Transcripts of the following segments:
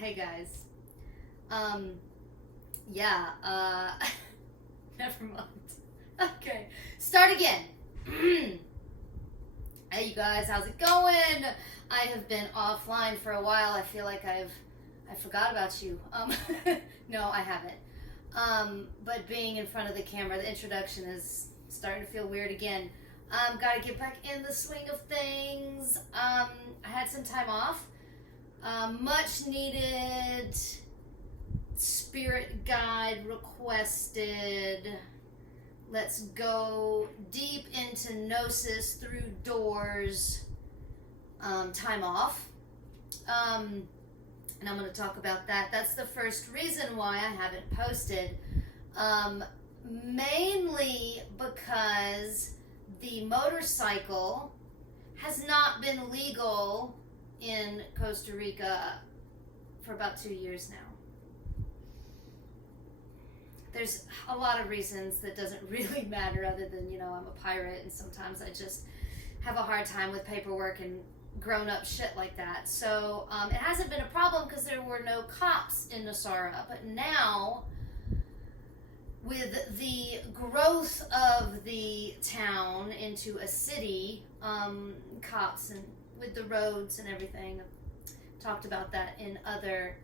Hey guys. Um, yeah, never mind. Okay, start again. Hey you guys, how's it going? I have been offline for a while. I feel like I forgot about you. No, I haven't. But being in front of the camera, the introduction is starting to feel weird again. Gotta get back in the swing of things. I had some time off. Much needed, spirit guide requested. Let's go deep into gnosis through doors. Time off. And I'm going to talk about that. That's the first reason why I haven't posted. Mainly because the motorcycle has not been legal in Costa Rica for about 2 years now. There's a lot of reasons that doesn't really matter other than, I'm a pirate and sometimes I just have a hard time with paperwork and grown-up shit like that. So it hasn't been a problem because there were no cops in Nosara. But now, with the growth of the town into a city, cops and with the roads and everything, I've talked about that in other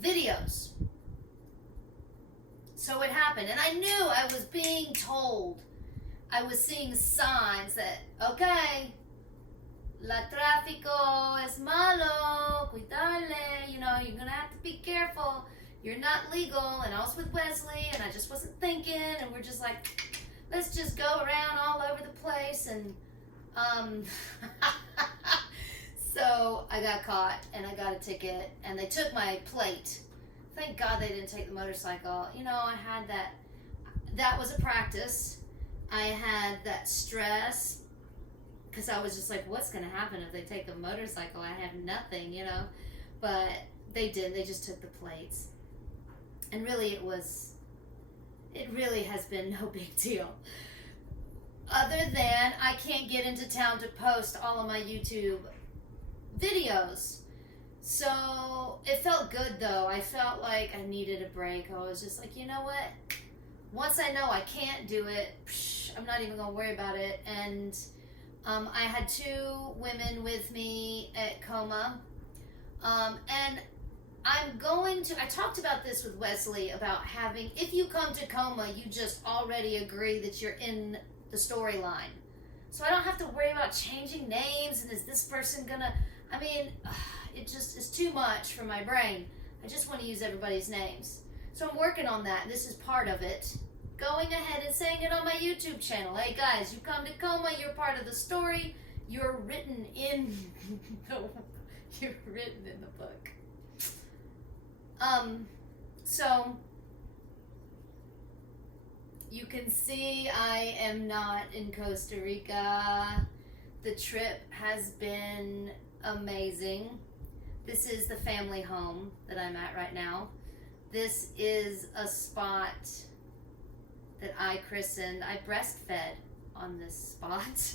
videos. So it happened, and I knew I was being told. I was seeing signs that, okay, la tráfico es malo, cuidale, you're gonna have to be careful. You're not legal. And I was with Wesley, and I just wasn't thinking, and we're just like, let's just go around all over the place, and so I got caught, and I got a ticket, and they took my plate. Thank God they didn't take the motorcycle. I had that was a practice. I had that stress because I was just like, what's going to happen if they take the motorcycle? I have nothing, but they did. They just took the plates. And really it really has been no big deal. Other than I can't get into town to post all of my YouTube videos. So it felt good though. I felt like I needed a break. I was just like, you know what? Once I know I can't do it, I'm not even going to worry about it. And I had 2 women with me at Coma. And I talked about this with Wesley about having, if you come to Coma, you just already agree that you're in the storyline. So I don't have to worry about changing names and is this person gonna, it just is too much for my brain. I just want to use everybody's names. So I'm working on that, and this is part of it. Going ahead and saying it on my YouTube channel. Hey guys, you come to Coma, you're part of the story. You're written in the book. So you can see I am not in Costa Rica. The trip has been amazing. This is the family home that I'm at right now. This is a spot that I christened. I breastfed on this spot.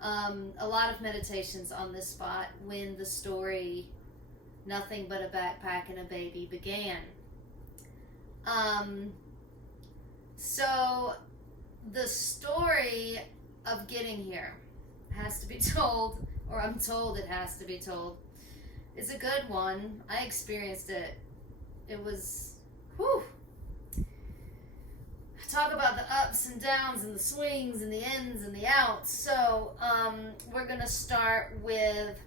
A lot of meditations on this spot when the story Nothing But a Backpack and a Baby began. So the story of getting here has to be told, or I'm told it has to be told. It's a good one. I experienced it. It was, whew. Talk about the ups and downs and the swings and the ins and the outs. So we're going to start with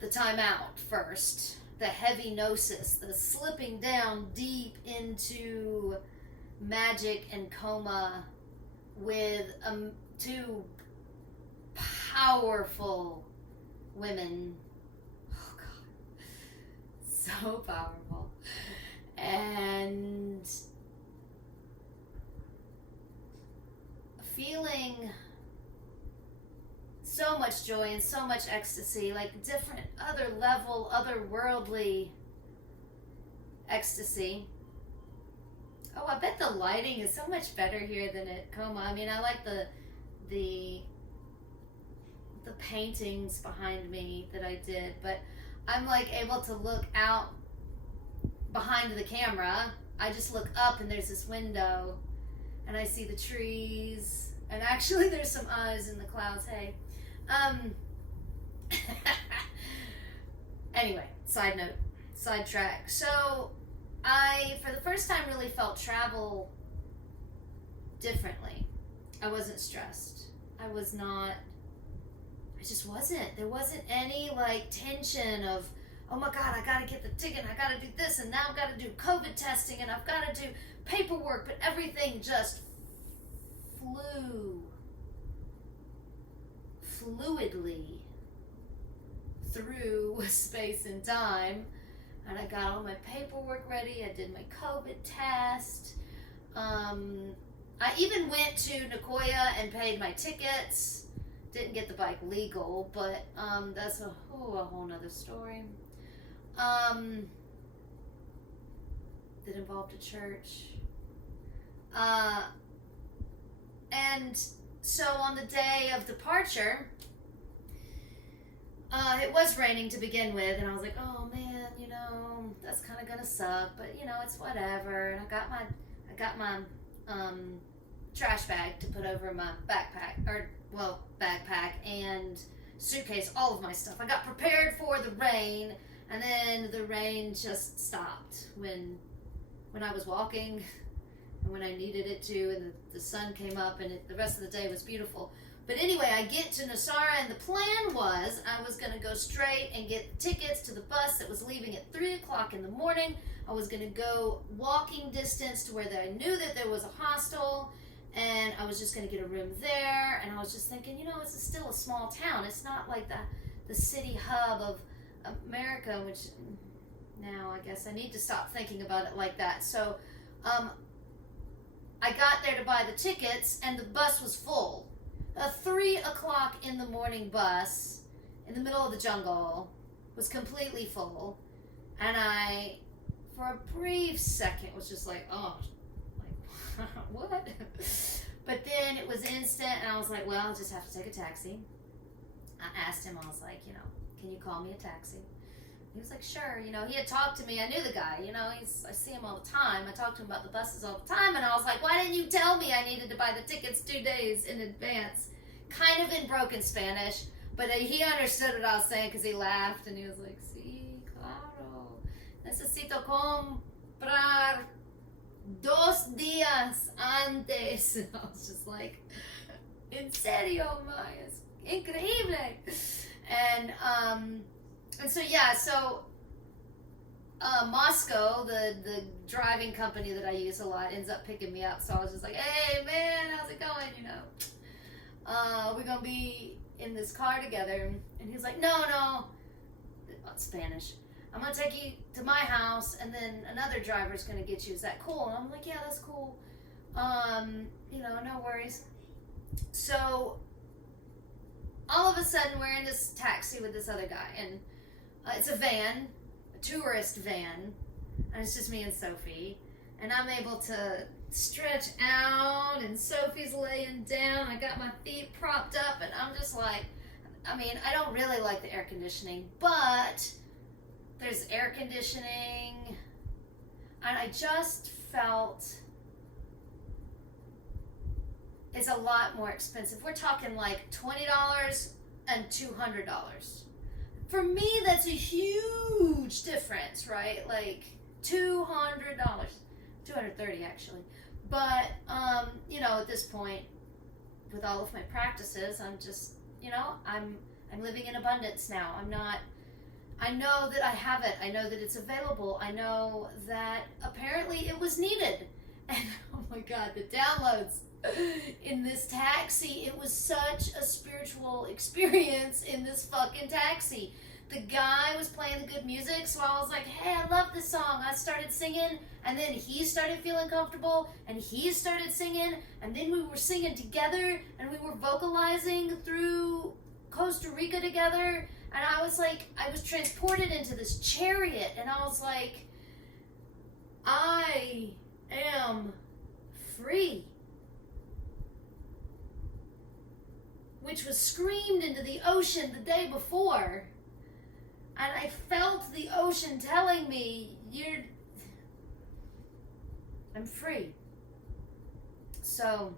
the time out first. The heavy gnosis, the slipping down deep into magic and coma with 2 powerful women. Oh God, so powerful. And feeling so much joy and so much ecstasy, like different other level, otherworldly ecstasy. Oh, I bet the lighting is so much better here than at Coma. I like the the paintings behind me that I did, but I'm like able to look out behind the camera. I just look up and there's this window and I see the trees, and actually there's some eyes in the clouds. Hey. Anyway, side note, sidetrack. So I, for the first time, really felt travel differently. I wasn't stressed. I just wasn't. There wasn't any like tension of, oh my God, I gotta get the ticket, I gotta do this, and now I've gotta do COVID testing, and I've gotta do paperwork, but everything just flew fluidly through space and time. And I got all my paperwork ready. I did my COVID test. I even went to Nicoya and paid my tickets. Didn't get the bike legal, but that's a whole nother story. That involved a church. And so on the day of departure, it was raining to begin with, and I was like, oh man, you know, that's kind of gonna suck, but you know, it's whatever. And I got my trash bag to put over my backpack and suitcase, all of my stuff. I got prepared for the rain, and then the rain just stopped when I was walking and when I needed it to, and the sun came up, and the rest of the day was beautiful. But anyway, I get to Nosara, and the plan was I was going to go straight and get tickets to the bus that was leaving at 3 o'clock in the morning. I was going to go walking distance to where I knew that there was a hostel, and I was just going to get a room there. And I was just thinking, you know, it's still a small town. It's not like the city hub of America, which now I guess I need to stop thinking about it like that. So I got there to buy the tickets, and the bus was full. A 3 o'clock in the morning bus in the middle of the jungle was completely full, and I, for a brief second, was just like, oh, like, what? But then it was instant, and I was like, well, I'll just have to take a taxi. I asked him, I was like, you know, can you call me a taxi? He was like, sure. You know, he had talked to me. I knew the guy. You know, I see him all the time. I talked to him about the buses all the time. And I was like, why didn't you tell me I needed to buy the tickets 2 days in advance? Kind of in broken Spanish. But he understood what I was saying because he laughed. And he was like, sí, claro. Necesito comprar 2 días antes. And I was just like, en serio, ma, es increíble. And so, yeah, so Moscow, the driving company that I use a lot, ends up picking me up. So I was just like, hey, man, how's it going, you know? We're going to be in this car together. And he's like, no, Spanish. I'm going to take you to my house, and then another driver's going to get you. Is that cool? And I'm like, yeah, that's cool. You know, no worries. So all of a sudden, we're in this taxi with this other guy, and it's a van, a tourist van, and it's just me and Sophie, and I'm able to stretch out, and Sophie's laying down. I got my feet propped up, and I'm just like, I mean, I don't really like the air conditioning, but there's air conditioning, and I just felt it's a lot more expensive. We're talking like $20 and $200. For me, that's a huge difference, right? Like $200, $230 actually. But, you know, at this point, with all of my practices, I'm just, you know, I'm living in abundance now. I know that I have it. I know that it's available. I know that apparently it was needed. And oh my God, the downloads in this taxi, it was such a spiritual experience in this fucking taxi. The guy was playing the good music, so I was like, hey, I love this song. I started singing, and then he started feeling comfortable, and he started singing, and then we were singing together, and we were vocalizing through Costa Rica together, and I was like, I was transported into this chariot, and I was like, I am free. which was screamed into the ocean the day before. And I felt the ocean telling me, I'm free. So,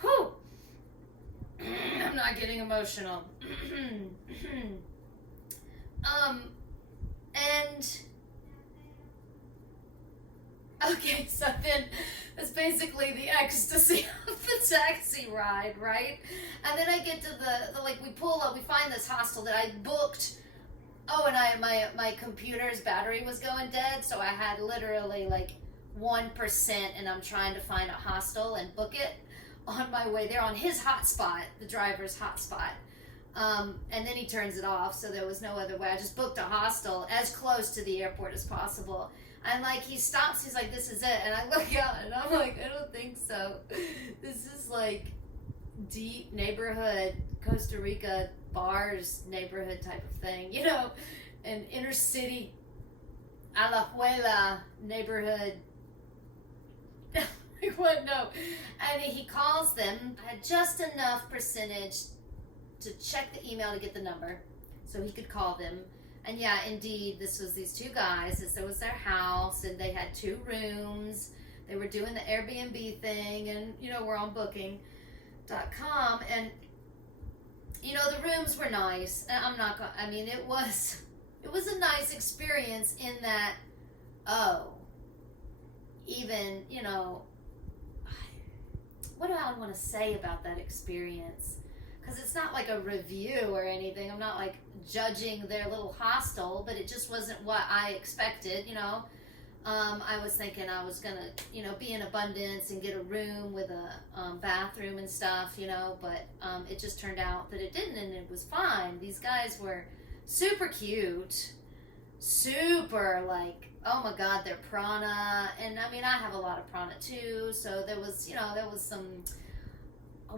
whew, I'm not getting emotional. And, okay, so then that's basically the ecstasy of the taxi ride, right? And then I get to the like, we pull up, we find this hostel that I booked. Oh, and my computer's battery was going dead, so I had literally like 1%, and I'm trying to find a hostel and book it on my way there on his hotspot, the driver's hotspot. And then he turns it off, so there was no other way. I just booked a hostel as close to the airport as possible. And like, he stops, he's like, this is it. And I look out and I'm like, I don't think so. This is like deep neighborhood, Costa Rica bars neighborhood type of thing, you know, an inner city Alajuela neighborhood. Like, what? No. And he calls them. I had just enough percentage to check the email to get the number so he could call them. And yeah, indeed, this was these two guys. This was their house, and they had 2 rooms. They were doing the Airbnb thing, and, you know, we're on booking.com, and, you know, the rooms were nice. And I'm not going to, I mean, it was a nice experience in that, even, you know, what do I want to say about that experience? Because it's not like a review or anything. I'm not like judging their little hostel, but it just wasn't what I expected, you know. I was thinking I was going to, you know, be in abundance and get a room with a bathroom and stuff, you know, but it just turned out that it didn't, and it was fine. These guys were super cute, super like, oh my God, they're prana. And I mean, I have a lot of prana too, so there was, you know, there was some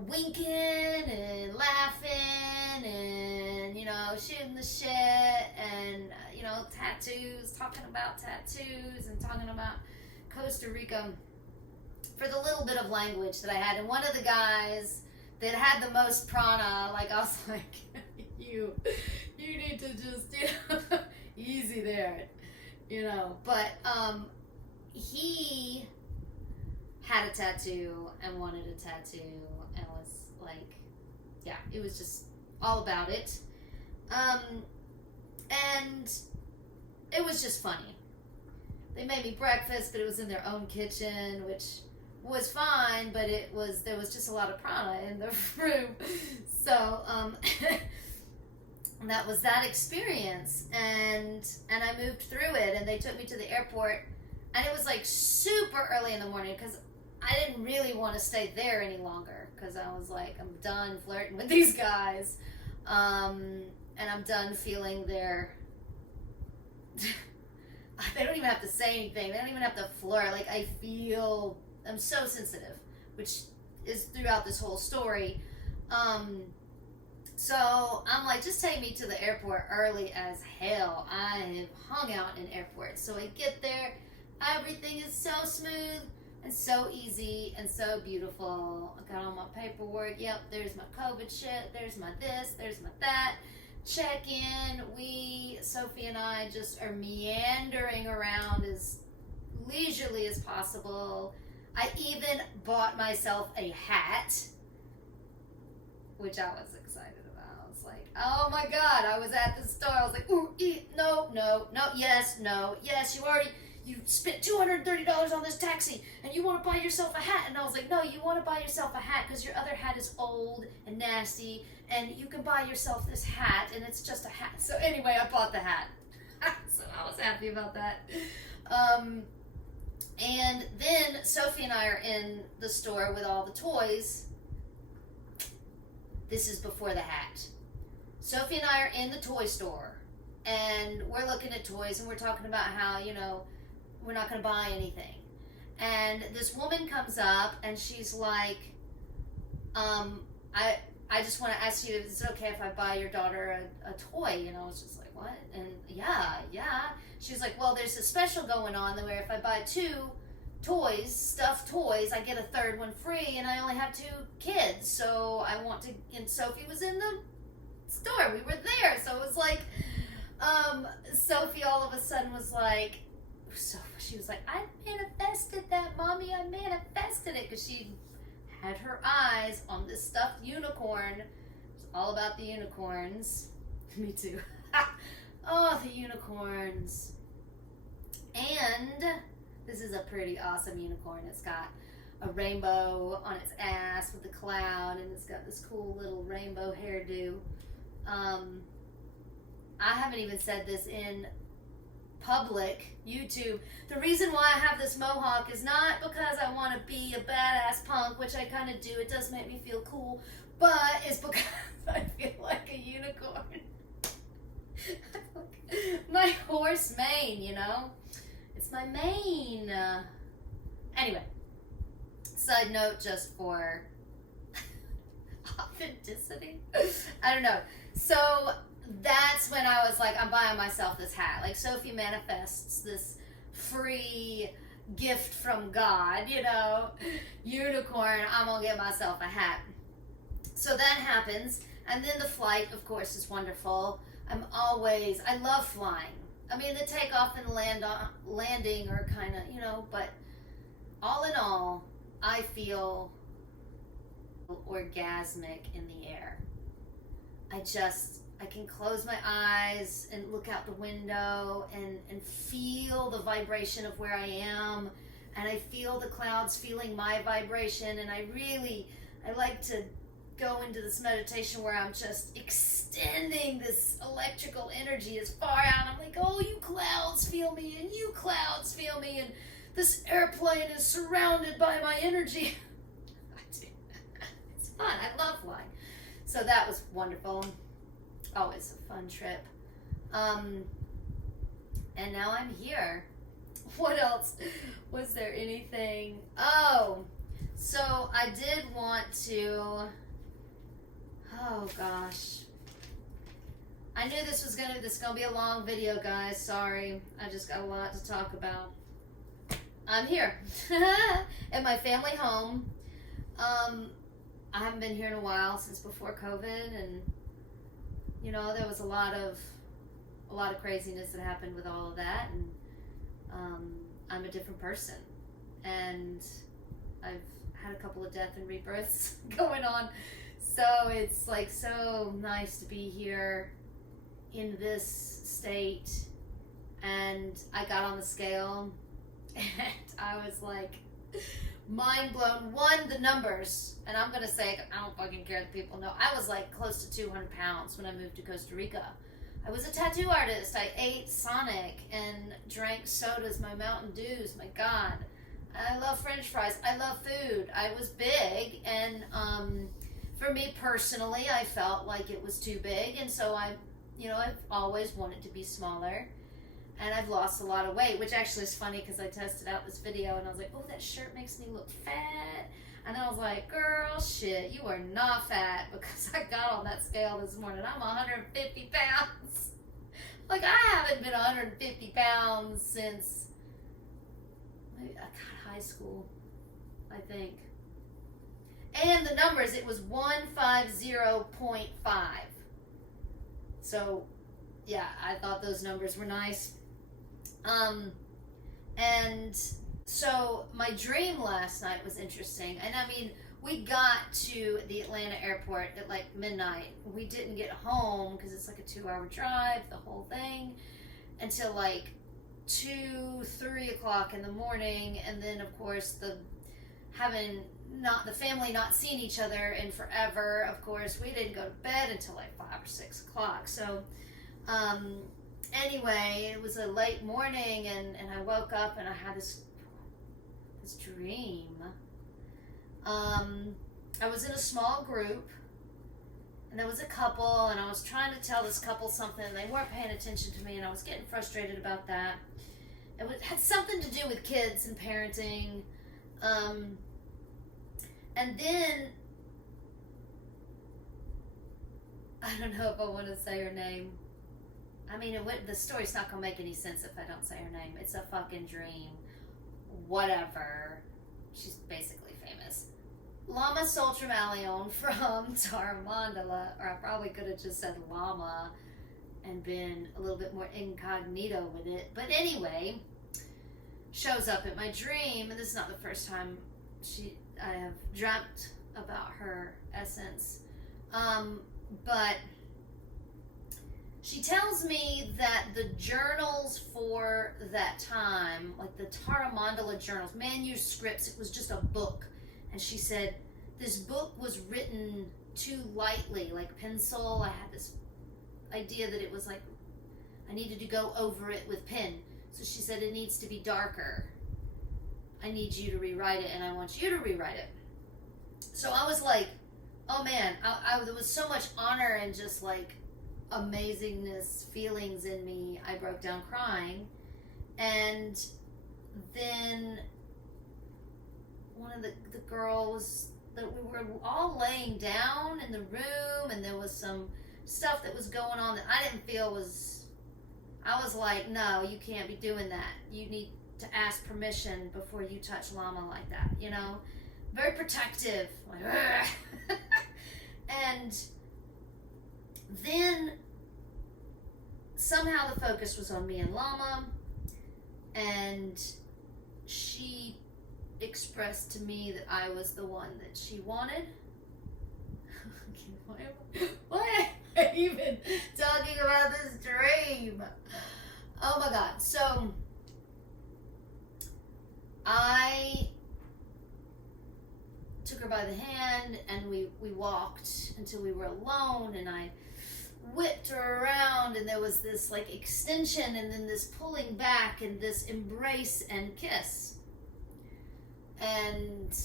winking and laughing and, you know, shooting the shit and, you know, tattoos, talking about tattoos and talking about Costa Rica for the little bit of language that I had. And one of the guys that had the most prana, like, I was like, you need to just, you know, easy there, you know. But he had a tattoo and wanted a tattoo and was like, yeah, it was just all about it. And it was just funny. They made me breakfast, but it was in their own kitchen, which was fine, but there was just a lot of prana in the room. So, that was that experience, and I moved through it, and they took me to the airport, and it was like super early in the morning because I didn't really want to stay there any longer because I was like, I'm done flirting with these guys, and I'm done feeling their they don't even have to say anything, they don't even have to flirt, like I'm so sensitive, which is throughout this whole story. So I'm like, just take me to the airport early as hell. I have hung out in airports. So I get there, everything is so smooth and so easy and so beautiful. I got all my paperwork. Yep, there's my COVID shit. There's my this, there's my that. Check in. Sophie and I just are meandering around as leisurely as possible. I even bought myself a hat, which I was excited about. I was like, oh my God, I was at the store. I was like, ooh, no, yes, you spent $230 on this taxi and you want to buy yourself a hat. And I was like, no, you want to buy yourself a hat because your other hat is old and nasty and you can buy yourself this hat and it's just a hat. So anyway, I bought the hat. So I was happy about that. And then Sophie and I are in the store with all the toys. This is before the hat. Sophie and I are in the toy store and we're looking at toys and we're talking about how, you know, we're not going to buy anything. And this woman comes up and she's like, I just want to ask you, is it okay if I buy your daughter a toy? And I was just like, what? And yeah. She was like, well, there's a special going on where if I buy two toys, stuffed toys. I get a third one free, and I only have 2 kids, so I want to. And Sophie was in the store. We were there, so it was like, Sophie all of a sudden was like, she was like, I manifested that, Mommy. I manifested it, because she had her eyes on this stuffed unicorn. It's all about the unicorns. Me too. Oh, the unicorns. And this is a pretty awesome unicorn. It's got a rainbow on its ass with a cloud, and it's got this cool little rainbow hairdo. I haven't even said this in public YouTube. The reason why I have this mohawk is not because I want to be a badass punk, which I kind of do. It does make me feel cool, but it's because I feel like a unicorn. My horse mane, you know? It's my mane. Anyway, side note just for authenticity. I don't know. So that's when I was like, I'm buying myself this hat. Like, Sophie manifests this free gift from God, you know, unicorn, I'm gonna get myself a hat. So that happens, and then the flight, of course, is wonderful. I love flying. I mean, the takeoff and landing are kind of, you know, but all in all, I feel orgasmic in the air. I can close my eyes and look out the window and feel the vibration of where I am, and I feel the clouds feeling my vibration, and I like to go into this meditation where I'm just extending this electrical energy as far out. I'm like, oh, you clouds feel me, and you clouds feel me, and this airplane is surrounded by my energy. It's fun. I love flying. So that was wonderful. Always a fun trip. And now I'm here. What else? Was there anything? Oh, so I did want to, oh gosh. I knew this was gonna be a long video, guys. Sorry. I just got a lot to talk about. I'm here at my family home. I haven't been here in a while, since before COVID, and you know, there was a lot of craziness that happened with all of that, and I'm a different person, and I've had a couple of death and rebirths going on, so it's like so nice to be here in this state. And I got on the scale, and I was like mind blown. One, the numbers, and I'm gonna say, I don't fucking care if people know, I was like close to 200 pounds when I moved to Costa Rica. I was a tattoo artist. I ate Sonic and drank sodas, my Mountain Dews, my God. I love French fries. I love food. I was big, and for me personally, I felt like it was too big, and so I've always wanted to be smaller. And I've lost a lot of weight, which actually is funny because I tested out this video and I was like, oh, that shirt makes me look fat. And I was like, girl, shit, you are not fat, because I got on that scale this morning. I'm 150 pounds. Like, I haven't been 150 pounds since maybe high school, I think. And the numbers, it was 150.5. So, yeah, I thought those numbers were nice. And so my dream last night was interesting. And I mean, we got to the Atlanta airport at like midnight. We didn't get home because it's like a 2-hour drive, the whole thing, until like 2-3 o'clock in the morning. And then of course the family not seeing each other in forever. Of course, we didn't go to bed until like 5 or 6 o'clock. So, anyway, it was a late morning, and I woke up and I had this dream. I was in a small group, and there was a couple, and I was trying to tell this couple something, and they weren't paying attention to me, and I was getting frustrated about that. Had something to do with kids and parenting. And then, I don't know if I want to say her name. I mean, the story's not going to make any sense if I don't say her name. It's a fucking dream. whatever. She's basically famous. Lama Soltramalion from Tara Mandala, or I probably could have just said Lama and been a little bit more incognito with it. But anyway, shows up in my dream, and this is not the first time I have dreamt about her essence. But she tells me that the journals for that time, like the Tara Mandala journals, manuscripts, it was just a book. And she said, this book was written too lightly, like pencil. I had this idea that it was like, I needed to go over it with pen. So she said, it needs to be darker. I need you to rewrite it, and I want you to rewrite it. So I was like, oh man, there was so much honor and just like amazingness feelings in me. I broke down crying. And then one of the girls, that we were all laying down in the room, and there was some stuff that was going on that I didn't feel was, I was like, no, you can't be doing that. You need to ask permission before you touch Lama like that, you know? Very protective, like, and then somehow the focus was on me and Lama, and she expressed to me that I was the one that she wanted. Why am I even talking about this dream? Oh my God. So I took her by the hand, and we walked until we were alone, and I whipped her around, and there was this like extension, and then this pulling back, and this embrace and kiss. And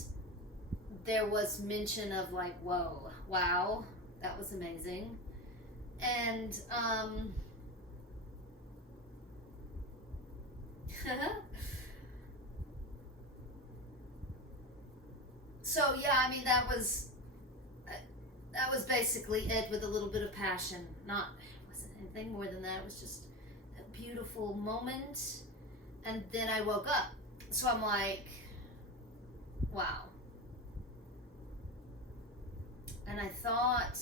there was mention of like, whoa, wow, that was amazing. And so yeah, I mean, that was basically it, with a little bit of passion. It wasn't anything more than that. It was just a beautiful moment. And then I woke up. So I'm like, wow. And I thought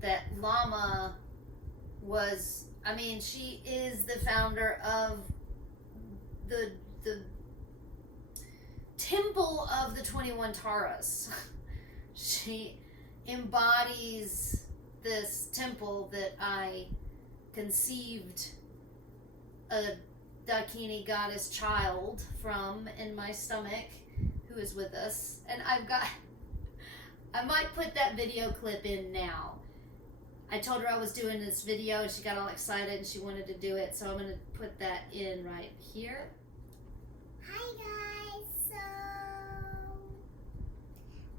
that Lama was, I mean, she is the founder of the Temple of the 21 Taras. She embodies this temple that I conceived a Dakini goddess child from in my stomach, who is with us. And I might put that video clip in now. I told her I was doing this video, and she got all excited and she wanted to do it, so I'm going to put that in right here. Hi guys, so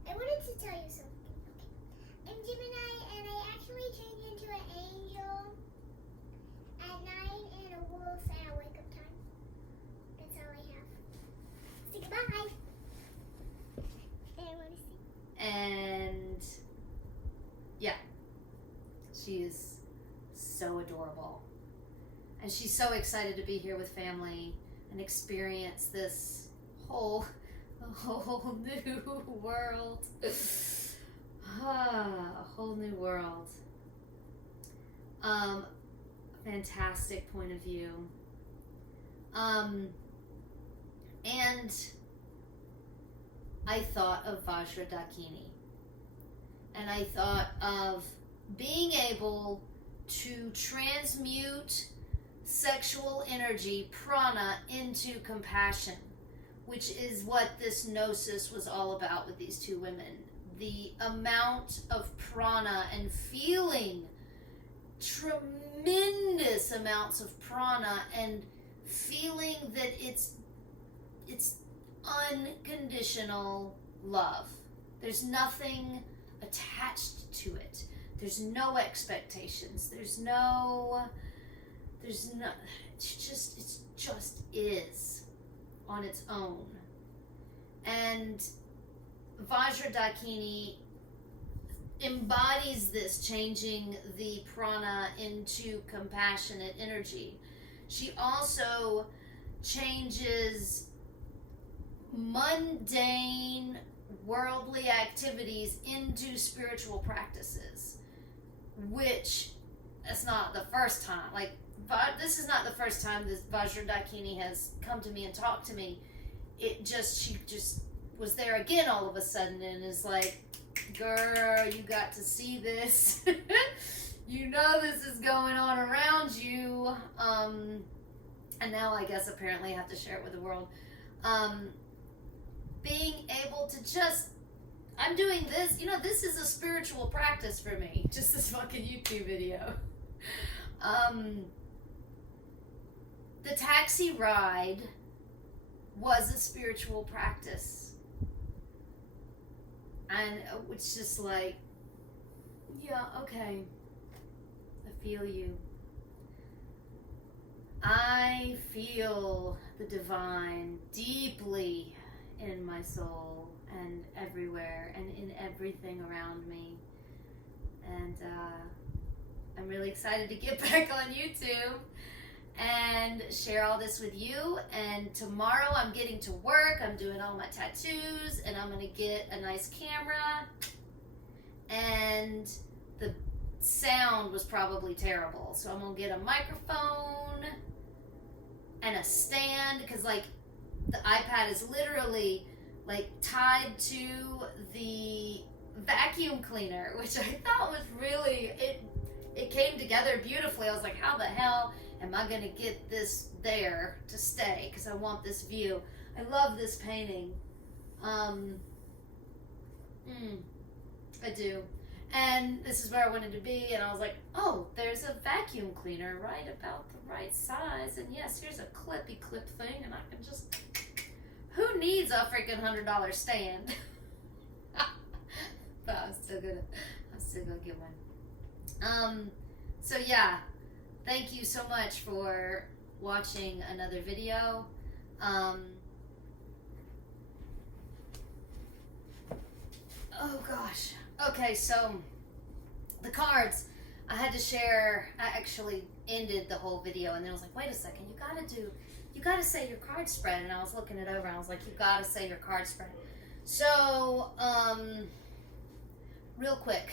I wanted to tell you something. Okay. I'm Gemini, and I actually turned into an angel at night and a wolf at a wake up time. That's all I have. Say goodbye. And I want to see. And yeah, she is so adorable. And she's so excited to be here with family and experience this whole new world. A whole new world. Fantastic point of view. And I thought of Vajra Dakini. And I thought of being able to transmute sexual energy, prana, into compassion, which is what this gnosis was all about with these two women. The amount of prana and feeling tremendous amounts of prana and feeling that it's unconditional love. There's nothing attached to it. There's no expectations. It just is on its own. And Vajra Dakini embodies this, changing the prana into compassionate energy. She also changes mundane worldly activities into spiritual practices, which it's not the first time. Like, this is not the first time this Vajradakini has come to me and talked to me. She just was there again all of a sudden and is like, girl, you got to see this. You know this is going on around you. And now I guess apparently I have to share it with the world. Being able to just, I'm doing this, this is a spiritual practice for me. Just this fucking YouTube video. The taxi ride was a spiritual practice. And it's just like, yeah, okay. I feel you. I feel the divine deeply in my soul and everywhere and in everything around me. And I'm really excited to get back on YouTube and share all this with you. And tomorrow I'm getting to work. I'm doing all my tattoos and I'm going to get a nice camera. And the sound was probably terrible. So I'm going to get a microphone and a stand, because like the iPad is literally like tied to the vacuum cleaner, which I thought was really, it came together beautifully. I was like, how the hell am I gonna get this there to stay? Because I want this view. I love this painting. I do. And this is where I wanted to be, and I was like, oh, there's a vacuum cleaner right about the right size, and yes, here's a clippy clip thing, and I can just, who needs a freaking $100 stand? But I'm still gonna get one. So yeah, thank you so much for watching another video. Oh gosh. Okay, so the cards, I had to share, I actually ended the whole video and then I was like, wait a second, you gotta say your card spread. And I was looking it over and I was like, you gotta say your card spread. So, real quick,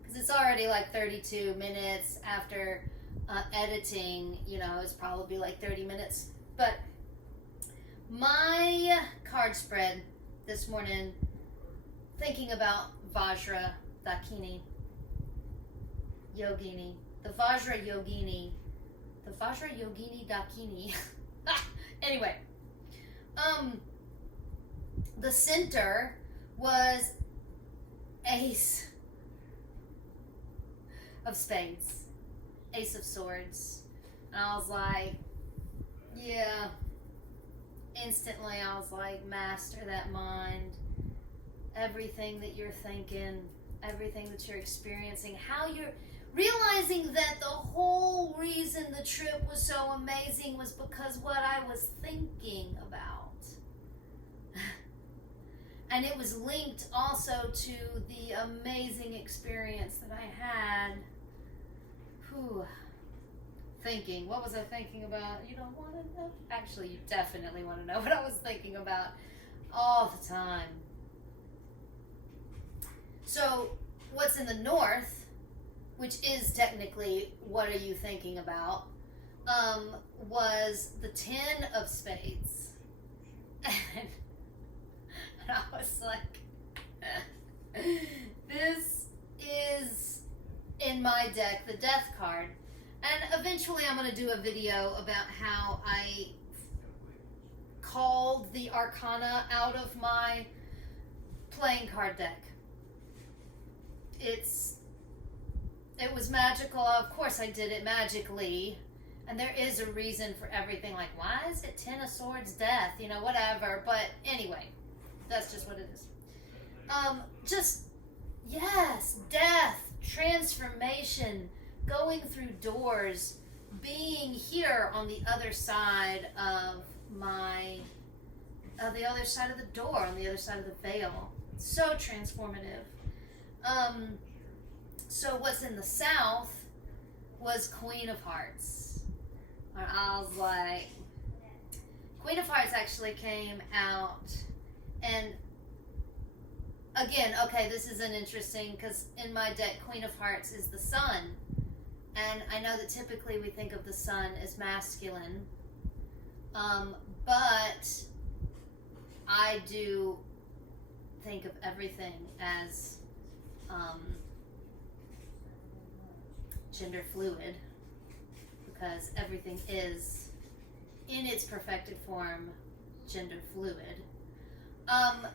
because it's already like 32 minutes after editing, it's probably like 30 minutes. But my card spread this morning, thinking about Vajra Dakini, Yogini, the Vajra Yogini Dakini. Anyway, the center was Ace of Spades, Ace of Swords, and I was like, yeah, instantly I was like, master that mind. Everything that you're thinking, everything that you're experiencing, how you're realizing that the whole reason the trip was so amazing was because what I was thinking about. And it was linked also to the amazing experience that I had. Thinking, what was I thinking about? You don't want to know? Actually, you definitely want to know what I was thinking about all the time. So, what's in the north, which is technically what are you thinking about, was the 10 of Spades. And I was like, this is in my deck, the Death card. And eventually I'm going to do a video about how I called the Arcana out of my playing card deck. It was magical. Of course I did it magically. And there is a reason for everything. Like, why is it 10 of Swords, Death? Whatever. But anyway, that's just what it is. Yes, death, transformation, going through doors, being here on the other side of the other side of the door, on the other side of the veil. So transformative. So what's in the south was Queen of Hearts. And I was like, Queen of Hearts actually came out, and again, okay, this is an interesting, because in my deck, Queen of Hearts is the sun, and I know that typically we think of the sun as masculine, but I do think of everything as gender fluid, because everything is, in its perfected form, gender fluid.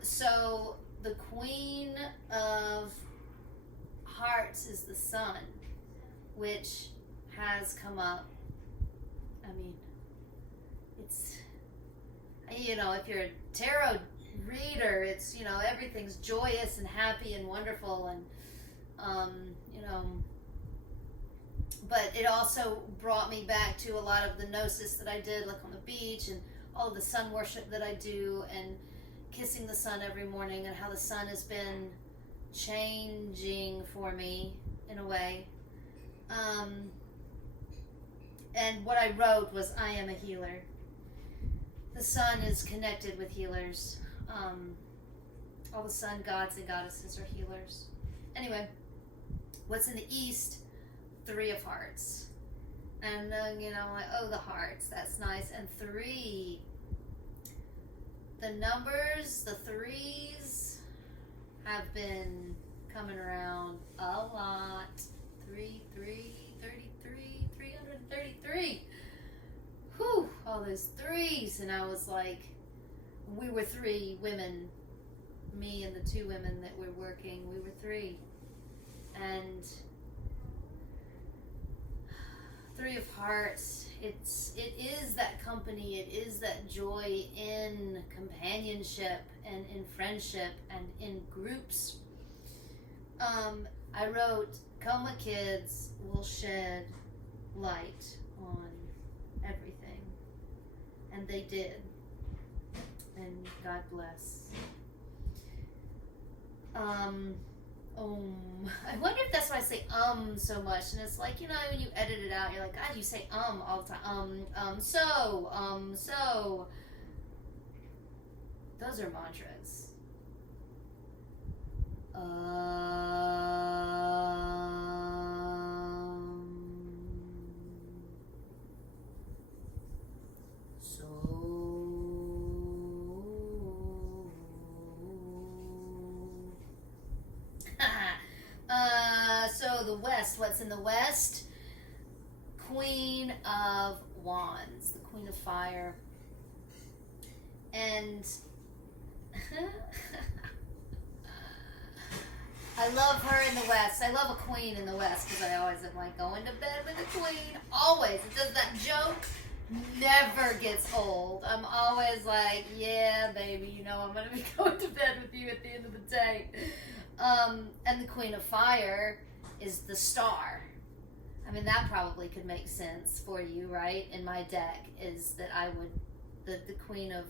So the Queen of Hearts is the sun, which has come up. I mean, it's, you know, if you're a tarot reader, it's, you know, everything's joyous and happy and wonderful, and you know, but it also brought me back to a lot of the gnosis that I did, like on the beach, and all of the sun worship that I do, and kissing the sun every morning, and how the sun has been changing for me in a way. And what I wrote was, I am a healer. The sun is connected with healers. All the sun gods and goddesses are healers. Anyway, what's in the east? 3 of Hearts. And you know, like, oh, the hearts, that's nice. And 3, the numbers, the 3s have been coming around a lot. 33, 333. Whew, all those 3s. And I was like, we were 3 women, me and the 2 women that were working, we were 3. And 3 of Hearts, it is that company, it is that joy in companionship and in friendship and in groups. I wrote, Coma Kids will shed light on everything. And they did. And God bless. I wonder if that's why I say so much, and it's like, you know, when you edit it out, you're like, God, you say all the time. So. Those are mantras. So the West, what's in the West? Queen of Wands, the Queen of Fire. And I love her in the West. I love a queen in the West, because I always am like, going to bed with a queen. Always. It does, that joke never gets old. I'm always like, yeah, baby, you know I'm going to be going to bed with you at the end of the day. And the Queen of Fire is the star. I mean, that probably could make sense for you, right? In my deck is that I would, the Queen of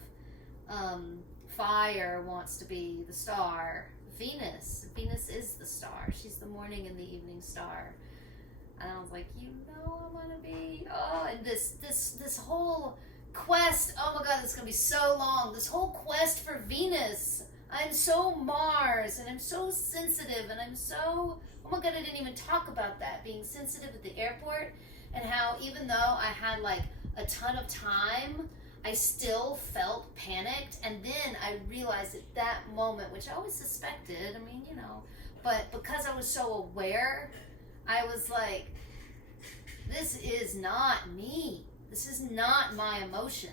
Fire wants to be the star. Venus is the star. She's the morning and the evening star. And I was like, you know I'm gonna be, and this whole quest, oh my God, it's gonna be so long. This whole quest for Venus. I'm so Mars, and I'm so sensitive, and I'm so, oh my God, I didn't even talk about that, being sensitive at the airport, and how even though I had like a ton of time, I still felt panicked. And then I realized at that moment, which I always suspected, I mean, you know, but because I was so aware, I was like, this is not me. This is not my emotion.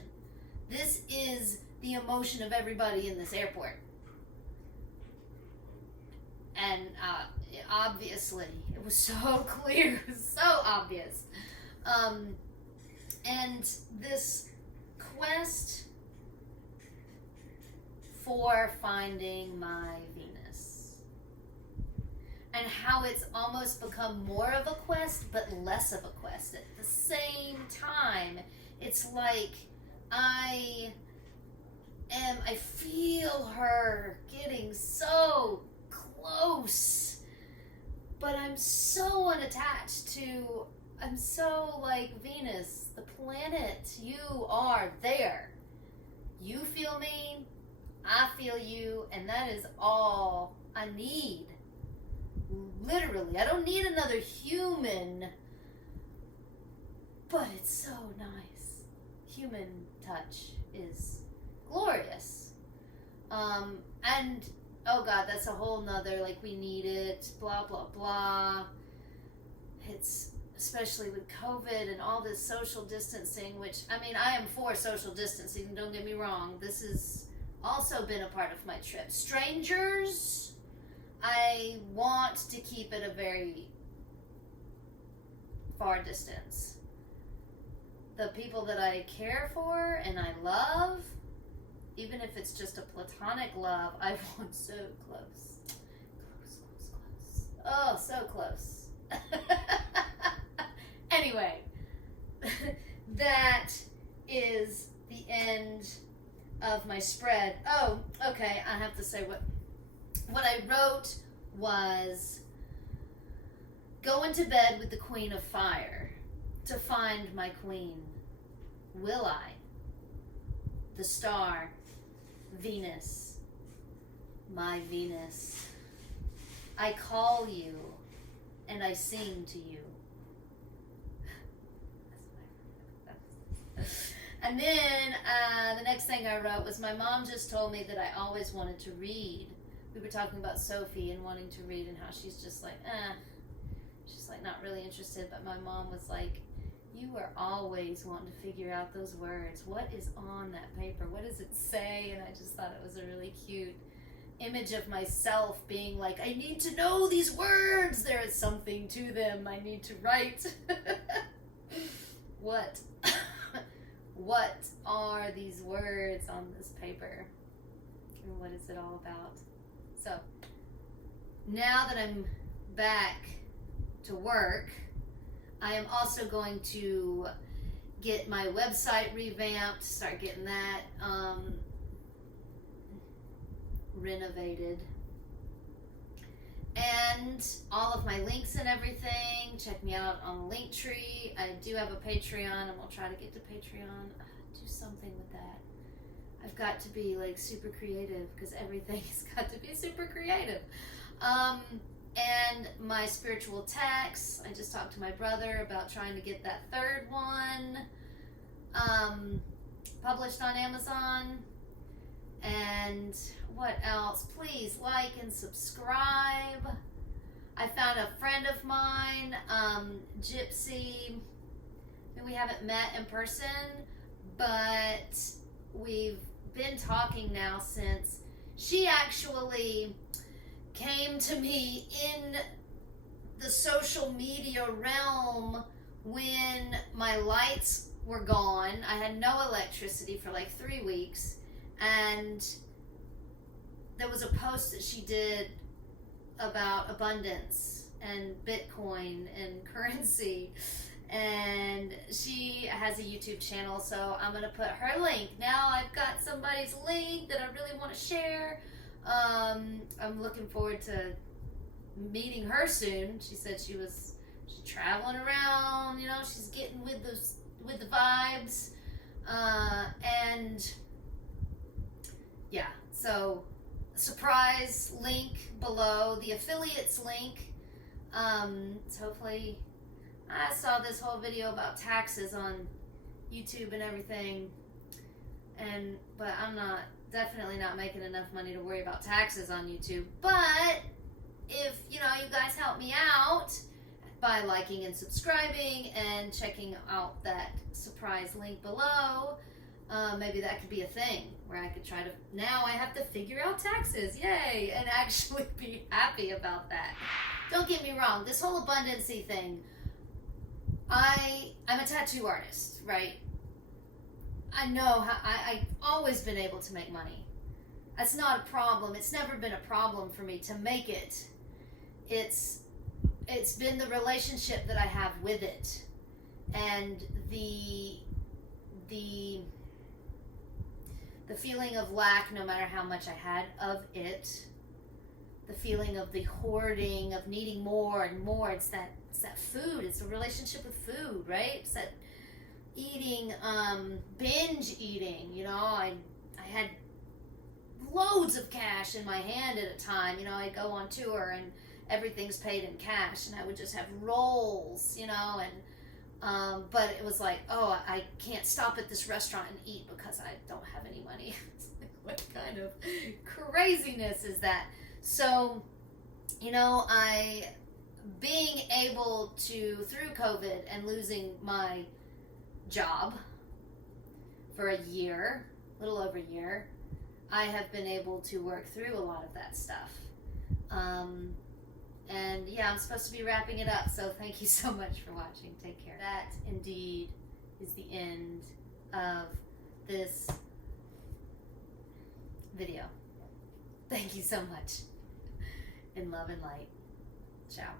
This is the emotion of everybody in this airport. And obviously, it was so clear, so obvious. And this quest for finding my Venus, and how it's almost become more of a quest but less of a quest at the same time. It's like I feel her getting so close, but I'm so unattached to, I'm so like, Venus, the planet, you are there. You feel me, I feel you, and that is all I need. Literally, I don't need another human, but it's so nice. Human touch is glorious. And oh God, that's a whole nother, like, we need it, blah, blah, blah. It's, especially with COVID and all this social distancing, which, I mean, I am for social distancing, don't get me wrong. This has also been a part of my trip. Strangers, I want to keep at a very far distance. The people that I care for and I love, even if it's just a platonic love, I want so close. Close, close, close. Oh, so close. Anyway, that is the end of my spread. Oh, okay, I have to say what I wrote was going to bed with the Queen of Fire to find my queen. Will I? The star, Venus, my Venus. I call you and I sing to you. And then the next thing I wrote was, my mom just told me that I always wanted to read. We were talking about Sophie and wanting to read and how she's just like, she's like not really interested. But my mom was like, you were always wanting to figure out those words. What is on that paper? What does it say? And I just thought it was a really cute image of myself being like, I need to know these words. There is something to them. I need to write. What? What are these words on this paper? And what is it all about? So, now that I'm back to work, I am also going to get my website revamped, start getting that renovated. And all of my links and everything, check me out on Linktree. I do have a Patreon, and we'll try to get to Patreon. Do something with that. I've got to be like super creative, because everything has got to be super creative. And my spiritual texts, I just talked to my brother about trying to get that third one published on Amazon. And what else? Please like and subscribe. I found a friend of mine, Gypsy, who we haven't met in person, but we've been talking now since she actually came to me in the social media realm when my lights were gone. I had no electricity for like 3 weeks. And there was a post that she did about abundance and Bitcoin and currency. And she has a YouTube channel, so I'm going to put her link. Now I've got somebody's link that I really want to share. I'm looking forward to meeting her soon. She said she's traveling around, you know, she's getting with the vibes. And yeah, so surprise link below, the affiliates link. So hopefully, I saw this whole video about taxes on YouTube and everything, but I'm definitely not making enough money to worry about taxes on YouTube. But if you guys help me out by liking and subscribing and checking out that surprise link below, maybe that could be a thing where I could try to, now I have to figure out taxes, yay, and actually be happy about that. Don't get me wrong, this whole abundancy thing, I'm a tattoo artist, right? I know how, I've always been able to make money. That's not a problem. It's never been a problem for me to make it. It's been the relationship that I have with it, and the feeling of lack, no matter how much I had of it, the feeling of the hoarding, of needing more and more. It's that food. It's a relationship with food, right? It's that eating, binge eating. I I had loads of cash in my hand at a time. You know, I'd go on tour and everything's paid in cash, and I would just have rolls, you know, and but it was like, oh, I can't stop at this restaurant and eat because I don't have any money. What kind of craziness is that? So, you know, being able to, through COVID and losing my job for a year, a little over a year, I have been able to work through a lot of that stuff. And yeah, I'm supposed to be wrapping it up, so thank you so much for watching. Take care. That indeed is the end of this video. Thank you so much. In love and light. Ciao.